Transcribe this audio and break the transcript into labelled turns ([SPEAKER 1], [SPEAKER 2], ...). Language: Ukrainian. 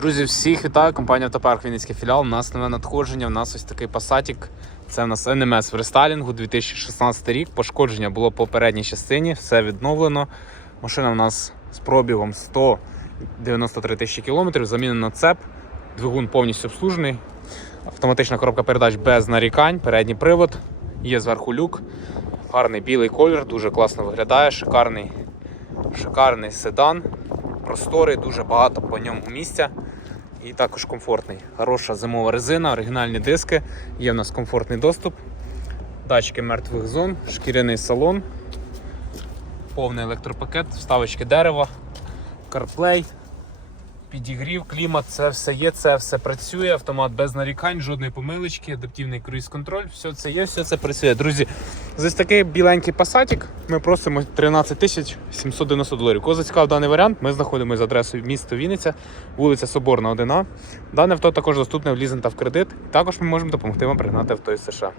[SPEAKER 1] Друзі, всіх вітаю. Компанія Автопарк Вінницький філіал. У нас нове надходження. У нас ось такий пасатік. Це у нас НМС в рестайлінгу 2016 рік. Пошкодження було по передній частині, все відновлено. Машина у нас з пробігом 193 тисячі кілометрів. Замінено цеп. Двигун повністю обслужений. Автоматична коробка передач без нарікань, передній привод. Є зверху люк. Гарний білий колір, дуже класно виглядає. Шикарний, шикарний седан. Просторий, дуже багато по ньому місця. І також комфортний. Хороша зимова резина, оригінальні диски. Є в нас комфортний доступ. Датчики мертвих зон, шкіряний салон, повний електропакет, вставочки дерева, CarPlay, підігрів, клімат, це все є, це все працює. Автомат без нарікань, жодної помилочки, адаптивний круїз-контроль. Все це є, все це працює. Друзі, ось такий біленький пасатік ми просимо 13 тисяч 790 доларів. Кого зацікавив даний варіант, ми знаходимося за адресою міста Вінниця, вулиця Соборна, 1А. Дане авто також доступне в лізинг та в кредит. Також ми можемо допомогти вам пригнати авто із США.